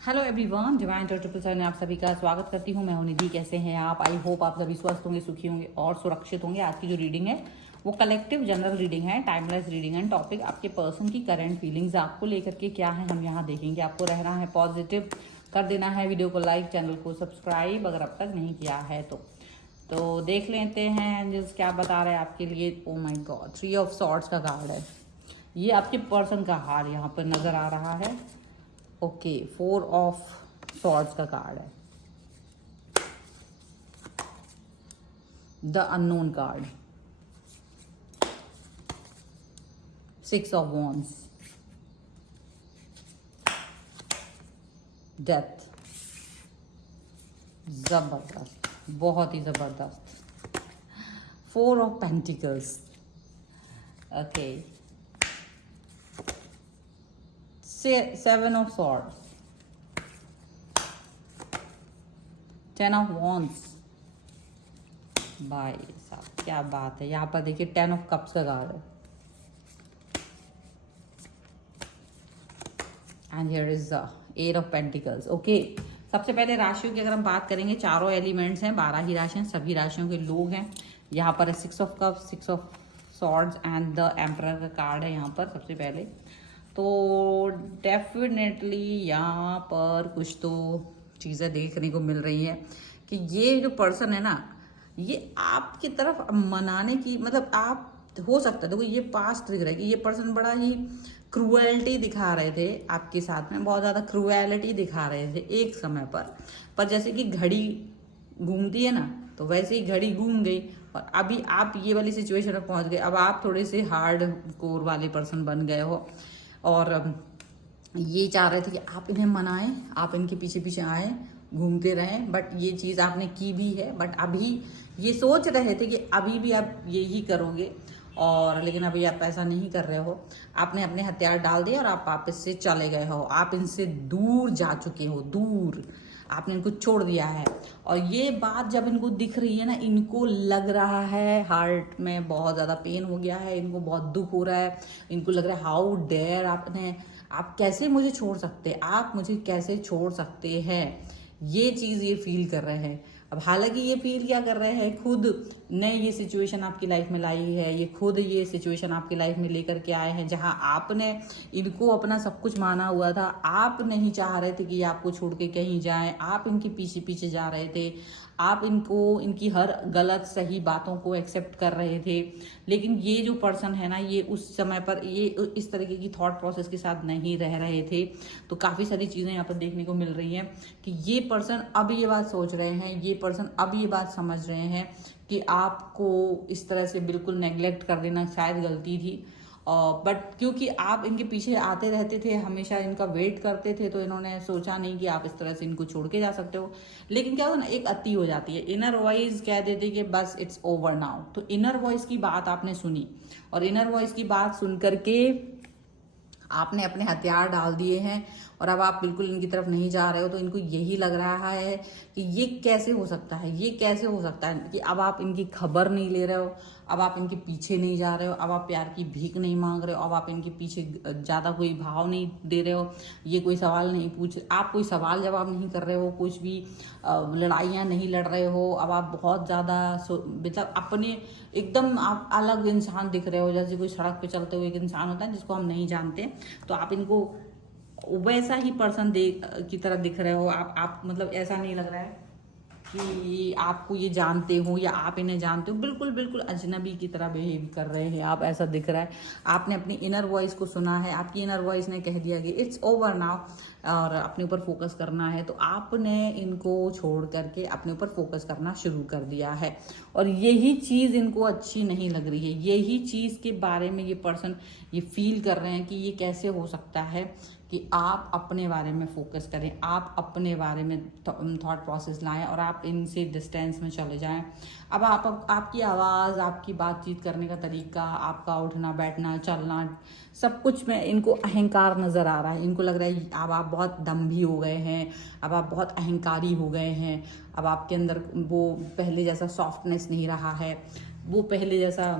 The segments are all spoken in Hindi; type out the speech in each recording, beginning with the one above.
हेलो एवरीवन, डिवाइन 777 में आप सभी का स्वागत करती हूँ। मैं हूं निधि। कैसे हैं आप? आई होप आप सभी स्वस्थ होंगे, सुखी होंगे और सुरक्षित होंगे। आज की जो रीडिंग है वो कलेक्टिव जनरल रीडिंग है, टाइमलेस रीडिंग है। टॉपिक आपके पर्सन की करंट फीलिंग्स आपको लेकर के क्या है हम यहाँ देखेंगे। आपको रहना है पॉजिटिव, कर देना है वीडियो को लाइक, चैनल को सब्सक्राइब अगर अब तक नहीं किया है तो देख लेते हैं एंजल्स क्या बता रहे हैं आपके लिए। Oh my God, 3 of swords का कार्ड है। ये आपके पर्सन का हार यहाँ पर नजर आ रहा है। ओके, 4 ऑफ सॉर्ड्स का कार्ड है। The unknown card, 6 of wands, death. जबरदस्त, बहुत ही जबरदस्त। 4 of pentacles. Okay, 7 of swords, 10 of wands. भाई साहब क्या बात है। यहाँ पर देखिए 10 ऑफ कप्स का कार्ड है। And here is the 8 of pentacles. Okay, सबसे पहले राशियों की अगर हम बात करेंगे, चारों एलिमेंट्स हैं, 12 ही राशियां, सभी राशियों के लोग हैं। यहाँ पर 6 of cups, 6 of swords and the emperor का कार्ड है। यहाँ पर सबसे पहले तो डेफिनेटली यहाँ पर कुछ तो चीज़ें देखने को मिल रही हैं कि ये जो पर्सन है ना, ये आपकी तरफ मनाने की, मतलब आप हो सकता है, देखो ये पास्ट दिख रहा है कि ये पर्सन बड़ा ही क्रूएलिटी दिखा रहे थे आपके साथ में, बहुत ज़्यादा क्रूएलिटी दिखा रहे थे एक समय पर जैसे कि घड़ी घूमती है ना, तो वैसे ही घड़ी घूम गई और अभी आप ये वाली सिचुएशन में पहुंच गए। अब आप थोड़े से हार्ड कोर वाले पर्सन बन गए हो और ये चाह रहे थे कि आप इन्हें मनाएं, आप इनके पीछे पीछे आए, घूमते रहें। बट ये चीज़ आपने की भी है, बट अभी ये सोच रहे थे कि अभी भी आप यही करोगे, और लेकिन अभी आप ऐसा नहीं कर रहे हो। आपने अपने हथियार डाल दिए और आप वापस से चले गए हो। आप इनसे दूर जा चुके हो, दूर आपने इनको छोड़ दिया है। और ये बात जब इनको दिख रही है ना, इनको लग रहा है हार्ट में बहुत ज़्यादा पेन हो गया है, इनको बहुत दुख हो रहा है। इनको लग रहा है हाउ डेयर आप कैसे मुझे छोड़ सकते, आप मुझे कैसे छोड़ सकते हैं। ये चीज़ ये फील कर रहे हैं। अब हालांकि ये फील क्या कर रहे हैं, खुद ने ये सिचुएशन आपकी लाइफ में लाई है, ये खुद ये सिचुएशन आपकी लाइफ में लेकर के आए हैं, जहां आपने इनको अपना सब कुछ माना हुआ था। आप नहीं चाह रहे थे कि ये आपको छोड़ के कहीं जाएं, आप इनके पीछे पीछे जा रहे थे, आप इनको इनकी हर गलत सही बातों को एक्सेप्ट कर रहे थे। लेकिन ये जो पर्सन है ना, ये उस समय पर ये इस तरीके की थॉट प्रोसेस के साथ नहीं रह रहे थे। तो काफ़ी सारी चीज़ें यहाँ पर देखने को मिल रही हैं कि ये पर्सन अब ये बात सोच रहे हैं, ये पर्सन अब ये बात समझ रहे हैं कि आपको इस तरह से बिल्कुल नेग्लेक्ट कर देना शायद गलती थी। बट क्योंकि आप इनके पीछे आते रहते थे, हमेशा इनका वेट करते थे, तो इन्होंने सोचा नहीं कि आप इस तरह से इनको छोड़ के जा सकते हो। लेकिन क्या होता ना, एक अति हो जाती है। इनर वॉइस कह देते कि बस इट्स ओवर नाउ। तो इनर वॉइस की बात आपने सुनी और इनर वॉइस की बात सुन करके आपने अपने हथियार डाल दिए हैं और अब आप बिल्कुल इनकी तरफ नहीं जा रहे हो। तो इनको यही लग रहा है कि ये कैसे हो सकता है, ये कैसे हो सकता है कि अब आप इनकी खबर नहीं ले रहे हो, अब आप इनके पीछे नहीं जा रहे हो, अब आप प्यार की भीख नहीं मांग रहे हो, अब आप इनके पीछे ज़्यादा कोई भाव नहीं दे रहे हो, ये कोई सवाल नहीं पूछ, आप कोई सवाल जवाब नहीं कर रहे हो, कुछ भी लड़ाइयाँ नहीं लड़ रहे हो। अब आप बहुत ज़्यादा मतलब अपने एकदम आप अलग इंसान दिख रहे हो, जैसे कोई सड़क पे चलते हुए एक इंसान होता है जिसको हम नहीं जानते, तो आप इनको वैसा ही पर्सन की तरह दिख रहे हो। आप मतलब ऐसा नहीं लग रहा है कि आपको ये जानते हो या आप इन्हें जानते हो। बिल्कुल बिल्कुल अजनबी की तरह बिहेव कर रहे हैं आप, ऐसा दिख रहा है। आपने अपनी इनर वॉइस को सुना है, आपकी इनर वॉइस ने कह दिया कि इट्स ओवर नाउ और अपने ऊपर फोकस करना है। तो आपने इनको छोड़ करके अपने ऊपर फोकस करना शुरू कर दिया है और यही चीज़ इनको अच्छी नहीं लग रही है। यही चीज़ के बारे में ये पर्सन ये फील कर रहे हैं कि ये कैसे हो सकता है कि आप अपने बारे में फोकस करें, आप अपने बारे में थॉट प्रोसेस लाएं और आप इनसे डिस्टेंस में चले जाएं। अब आपकी आवाज़, आपकी बातचीत करने का तरीका, आपका उठना बैठना चलना, सब कुछ में इनको अहंकार नज़र आ रहा है। इनको लग रहा है अब आप बहुत दम्भी हो गए हैं, अब आप बहुत अहंकारी हो गए हैं, अब आपके अंदर वो पहले जैसा सॉफ्टनेस नहीं रहा है, वो पहले जैसा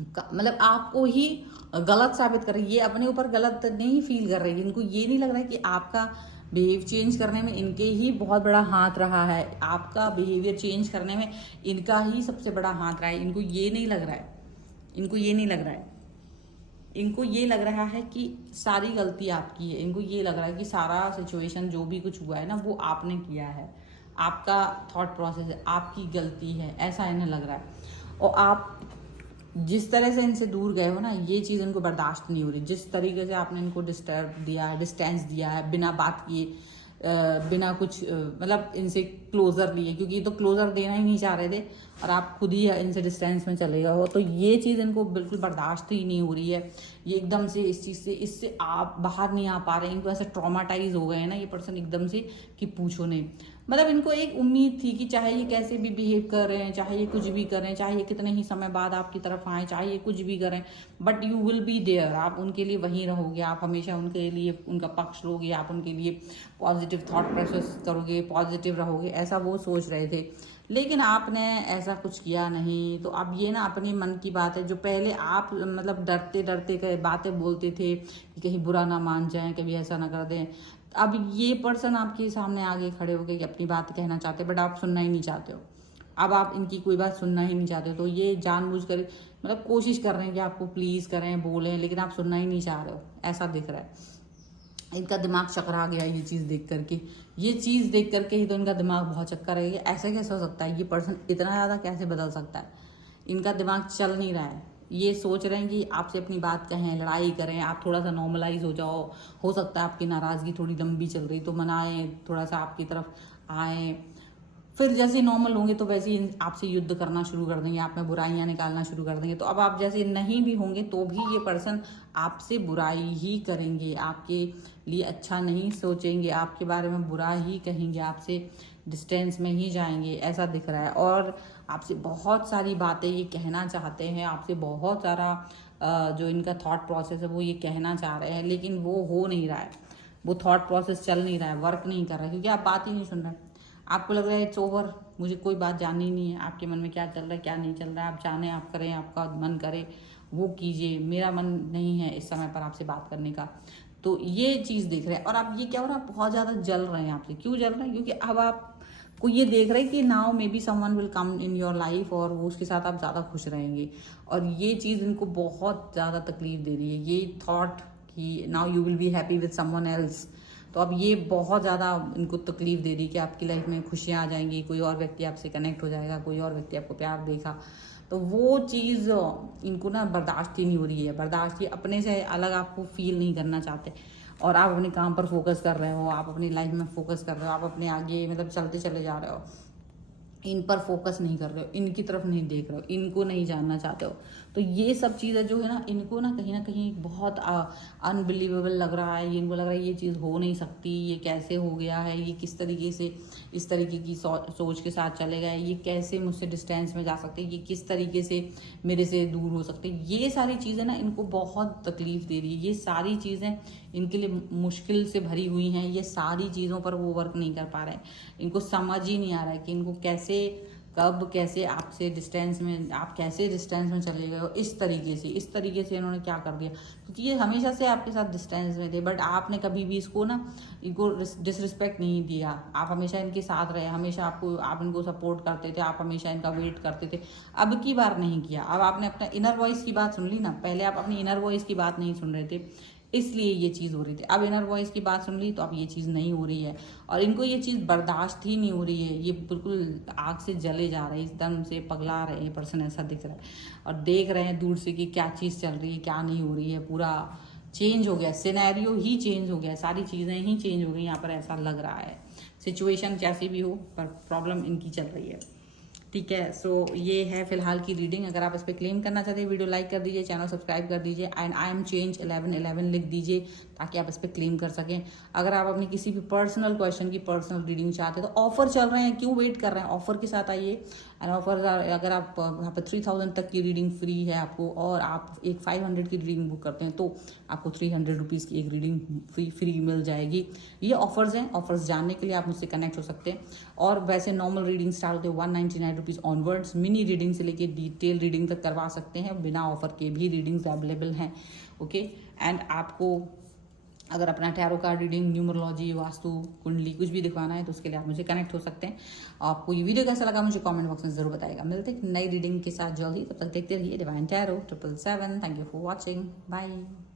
मतलब आपको ही गलत साबित कर रही है। ये अपने ऊपर गलत नहीं फील कर रही है, इनको ये नहीं लग रहा है कि आपका बिहेव चेंज करने में इनके ही बहुत बड़ा हाथ रहा है, आपका बिहेवियर चेंज करने में इनका ही सबसे बड़ा हाथ रहा है। इनको ये नहीं लग रहा है, इनको ये नहीं लग रहा है, इनको ये लग रहा है कि सारी गलती आपकी है। इनको ये लग रहा है कि सारा सिचुएशन जो भी कुछ हुआ है ना वो आपने किया है, आपका थॉट प्रोसेस है, आपकी गलती है, ऐसा इन्हें लग रहा है। और आप जिस तरह से इनसे दूर गए हो ना, ये चीज़ इनको बर्दाश्त नहीं हो रही। जिस तरीके से आपने इनको डिस्टर्ब दिया है, डिस्टेंस दिया है, बिना बात किए, बिना कुछ मतलब इनसे क्लोजर लिए, क्योंकि ये तो क्लोजर देना ही नहीं चाह रहे थे और आप खुद ही इनसे डिस्टेंस में चले गए हो, तो ये चीज़ इनको बिल्कुल बर्दाश्त ही नहीं हो रही है। ये एकदम से इस चीज़ से, इससे आप बाहर नहीं आ पा रहे हैं। इनको ऐसे ट्रॉमाटाइज हो गए हैं ना ये पर्सन एकदम से कि पूछो नहीं। मतलब इनको एक उम्मीद थी कि चाहे ये कैसे भी बिहेव कर रहे हैं, चाहे ये कुछ भी करें, चाहे ये कितने ही समय बाद आपकी तरफ आए, चाहे ये कुछ भी करें, but you will be there. आप उनके लिए वहीं रहोगे, आप हमेशा उनके लिए उनका पक्ष लोगे, आप उनके लिए पॉजिटिव थॉट प्रोसेस करोगे, पॉजिटिव रहोगे, ऐसा वो सोच रहे थे। लेकिन आपने ऐसा कुछ किया नहीं। तो अब ये ना अपनी मन की बात है, जो पहले आप मतलब डरते डरते बातें बोलते थे कि कहीं बुरा ना मान जाएं, कभी ऐसा ना कर दें, अब ये पर्सन आपके सामने आगे खड़े हो गए कि अपनी बात कहना चाहते, बट आप सुनना ही नहीं चाहते हो। अब आप इनकी कोई बात सुनना ही नहीं चाहते हो, तो ये जानबूझ कर मतलब कोशिश कर रहे हैं कि आपको प्लीज़ करें, बोलें, लेकिन आप सुनना ही नहीं चाह रहे हो, ऐसा दिख रहा है। इनका दिमाग चकरा गया ये चीज़ देख करके, ये चीज़ देख करके ही तो इनका दिमाग बहुत चक्कर है। ऐसे कैसे हो सकता है, ये पर्सन इतना ज़्यादा कैसे बदल सकता है? इनका दिमाग चल नहीं रहा है। ये सोच रहे हैं कि आपसे अपनी बात कहें, लड़ाई करें, आप थोड़ा सा नॉर्मलाइज हो जाओ। हो सकता है आपकी नाराज़गी थोड़ी लंबी चल रही तो मनाएं, थोड़ा सा आपकी तरफ आएँ। फिर जैसे नॉर्मल होंगे तो वैसे ही आपसे युद्ध करना शुरू कर देंगे, आप में बुराइयां निकालना शुरू कर देंगे। तो अब आप जैसे नहीं भी होंगे तो भी ये पर्सन आपसे बुराई ही करेंगे, आपके लिए अच्छा नहीं सोचेंगे, आपके बारे में बुरा ही कहेंगे, आपसे डिस्टेंस में ही जाएंगे, ऐसा दिख रहा है। और आपसे बहुत सारी बातें ये कहना चाहते हैं, आपसे बहुत सारा जो इनका थॉट प्रोसेस है वो ये कहना चाह रहे हैं, लेकिन वो हो नहीं रहा है, वो थॉट प्रोसेस चल नहीं रहा है, वर्क नहीं कर रहा है, क्योंकि आप बात ही नहीं सुन रहे। आपको लग रहा है इट्स ओवर, मुझे कोई बात जाननी नहीं है, आपके मन में क्या चल रहा है क्या नहीं चल रहा है, आप जाने, आप करें, आपका मन करे वो कीजिए, मेरा मन नहीं है इस समय पर आपसे बात करने का। तो ये चीज़ देख रहे हैं। और अब ये क्या हो रहा है, बहुत ज़्यादा जल रहे हैं आपसे। क्यों जल रहे हैं? क्योंकि अब आपको ये देख रहे हैं कि now may be someone will come in your life, और वो उसके साथ आप ज़्यादा खुश रहेंगे। और ये चीज़ इनको बहुत ज़्यादा तकलीफ दे रही है, ये थॉट कि now you will be happy with someone else. तो अब ये बहुत ज़्यादा इनको तकलीफ दे रही कि आपकी लाइफ में खुशियाँ आ जाएंगी, कोई और व्यक्ति आपसे कनेक्ट हो जाएगा, कोई और व्यक्ति आपको प्यार देगा। तो वो चीज़ इनको ना बर्दाश्त ही नहीं हो रही है, बर्दाश्त, ये अपने से अलग आपको फील नहीं करना चाहते। और आप अपने काम पर फोकस कर रहे हो, आप अपनी लाइफ में फोकस कर रहे हो, आप अपने आगे मतलब चलते चले जा रहे हो, इन पर फोकस नहीं कर रहे हो, इनकी तरफ नहीं देख रहे हो, इनको नहीं जानना चाहते हो। तो ये सब चीज़ें जो है ना, इनको ना कहीं बहुत अनबिलीवेबल लग रहा है। इनको लग रहा है ये चीज़ हो नहीं सकती, ये कैसे हो गया है, ये किस तरीके से इस तरीके की सोच के साथ चले गए, ये कैसे मुझसे डिस्टेंस में जा सकते, ये किस तरीके से मेरे से दूर हो सकते। ये सारी चीज़ें ना इनको बहुत तकलीफ दे रही है। ये सारी चीज़ें इनके लिए मुश्किल से भरी हुई हैं। ये सारी चीज़ों पर वो वर्क नहीं कर पा रहे हैं। इनको समझ ही नहीं आ रहा है कि इनको कैसे, कब, कैसे आपसे डिस्टेंस में, आप कैसे डिस्टेंस में चले गए हो इस तरीके से इन्होंने क्या कर दिया। क्योंकि ये हमेशा से आपके साथ डिस्टेंस में थे, बट आपने कभी भी इसको ना, इनको डिसरिस्पेक्ट नहीं दिया। आप हमेशा इनके साथ रहे, हमेशा आप इनको सपोर्ट करते थे, आप हमेशा इनका वेट करते थे। अब की बार नहीं किया। अब आपने अपना इनर वॉइस की बात सुन ली ना, पहले आप अपनी इनर वॉइस की बात नहीं सुन रहे थे, इसलिए ये चीज़ हो रही थी। अब इनर वॉइस की बात सुन ली तो अब ये चीज़ नहीं हो रही है, और इनको ये चीज़ बर्दाश्त ही नहीं हो रही है। ये बिल्कुल आग से जले जा रहे हैं, एकदम से पगला रहे हैं ये पर्सन, ऐसा दिख रहा है। और देख रहे हैं दूर से कि क्या चीज़ चल रही है, क्या नहीं हो रही है। पूरा चेंज हो गया, सिनेरियो ही चेंज हो गया, सारी चीज़ें ही चेंज हो गई यहाँ पर, ऐसा लग रहा है। सिचुएशन कैसी भी हो पर प्रॉब्लम इनकी चल रही है, ठीक है। सो ये है फिलहाल की रीडिंग। अगर आप इस पर क्लेम करना चाहते हैं, वीडियो लाइक कर दीजिए, चैनल सब्सक्राइब कर दीजिए, एंड आई एम चेंज 1111 लिख दीजिए ताकि आप इस पर क्लेम कर सकें। अगर आप अपनी किसी भी पर्सनल क्वेश्चन की पर्सनल रीडिंग चाहते हैं तो ऑफर चल रहे हैं, क्यों वेट कर रहे हैं, ऑफर के साथ आइए। एंड ऑफर अगर आप यहाँ पर 3000 तक की रीडिंग फ्री है आपको, और आप एक 500 की रीडिंग बुक करते हैं तो आपको 300 रुपीज़ की एक रीडिंग फ्री मिल जाएगी। ये ऑफर्स हैं, ऑफर्स जानने के लिए आप मुझसे कनेक्ट हो सकते हैं। और वैसे नॉर्मल रीडिंग स्टार्ट होते हैं 199 रुपीज़ ऑनवर्ड्स। मिनी रीडिंग से लेके डिटेल रीडिंग तक करवा सकते हैं, बिना ऑफर के भी रीडिंग्स अवेलेबल हैं, ओके। एंड आपको अगर अपना tarot card reading, numerology, vastu, कुंडली कुछ भी दिखवाना है तो उसके लिए आप मुझे कनेक्ट हो सकते हैं। आपको ये वीडियो कैसा लगा मुझे कमेंट बॉक्स में जरूर बताएगा। मिलते हैं नई रीडिंग के साथ जल्दी, तब तक देखते रहिए divine tarot 777। Thank you for watching, bye.